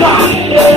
Vodka!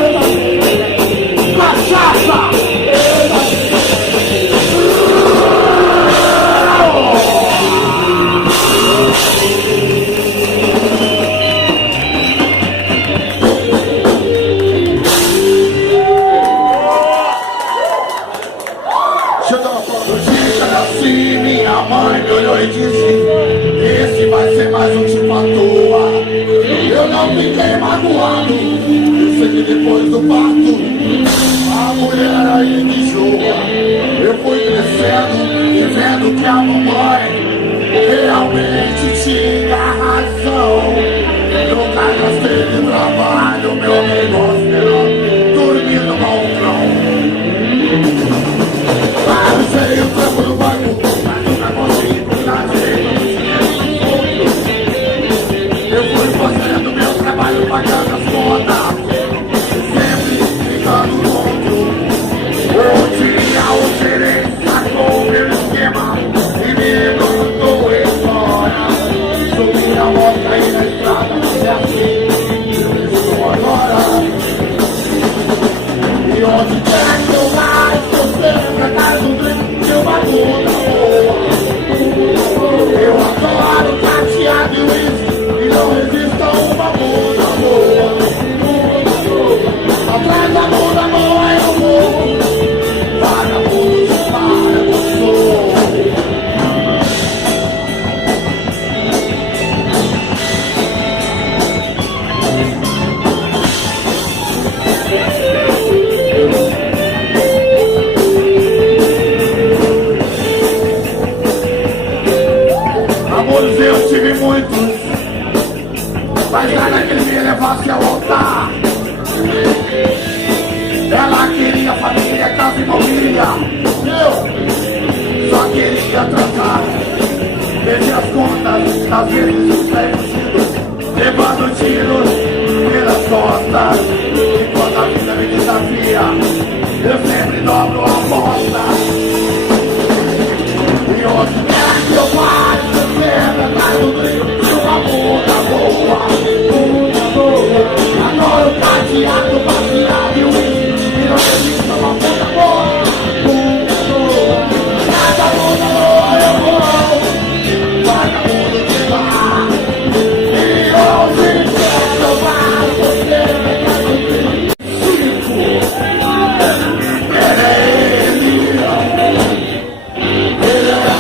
magoado. Eu sei que depois do parto a mulher aí me julga. Eu fui crescendo e vendo que a mamãe realmente tinha razão. Nunca gastei de trabalho, meu negócio era dormir no balcão. Usei o trampo do banco, mas nunca consegui cuidar direito do dinheiro dos outros. Eu fui fazendo meu trabalho, pagando as contas, sempre ficando louco. Um dia o gerente sacou o meu esquema e me mandou embora. Subi a moto aí na estrada, mas é assim eu estou agora. E onde quer que eu vá, estou sempre atrás do drink de uma bunda boa. Eu adoro cateado e whisky e não resisto a uma bunda boa. Atrás da bunda boa eu vou, vagabundo de para eu sou. Amores eu tive muitos, mas nada que ele me levasse ao altar. Ela queria família, casa e mobília. Eu só queria trancar. Perdi as contas, às vezes os pés fugidos, levando tiros pelas costas. E quando a vida me desafia, eu sempre dobro a aposta. E onde quer que eu vá, eu sempre atrás do brilho de uma bunda boa. Adoro cadeado, baseado e whisky, e não resisto a uma bunda boa. Cada bunda boa eu vou, vagabundo de lá. E onde quer que eu vá, eu sempre atrás do brilho. Era ele. Ele era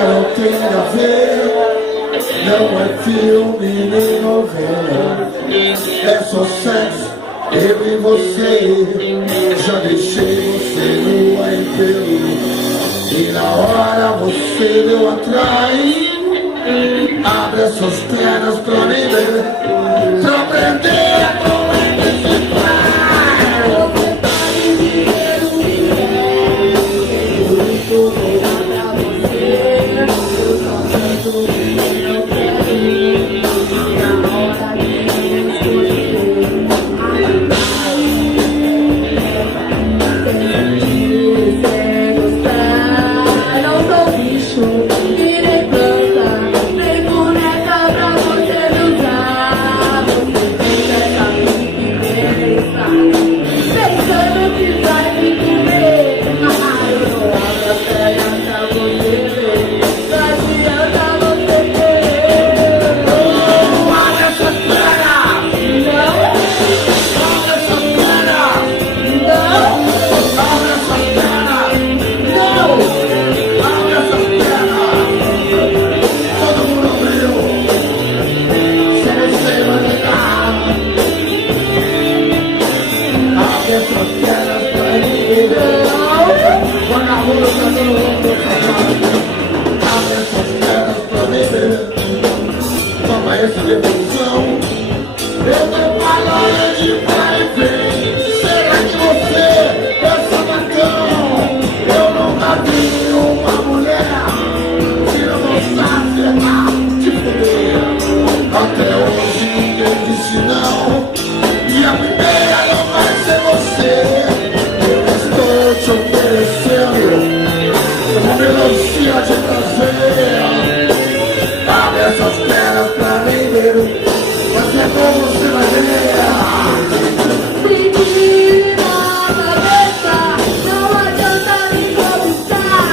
música não tem nada a ver, não é filme nem novela, é só sexo, eu e você. Já deixei você no inteiro e na hora você deu atrás. Abre as suas pernas pra me ver, pra aprender a como é que se faz. Você tá me dinheiro, eu vou dar pra você. Eu só canto o que eu quero, na hora de escolher. Sem gostar, não sou bicho e nem planta. Toma essa devolução. Eu tô falando de vai e vem. Será que você é sapatão? Eu nunca vi uma mulher que não gostasse de foder. Até hoje ninguém disse não, e a primeira não vai ser você. Eu estou te oferecendo uma melancia de prazer. Abre essas pernas pra mim ver, mas é como você vai ver. Menina, cabeça, não adianta me conquistar.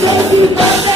Sei que você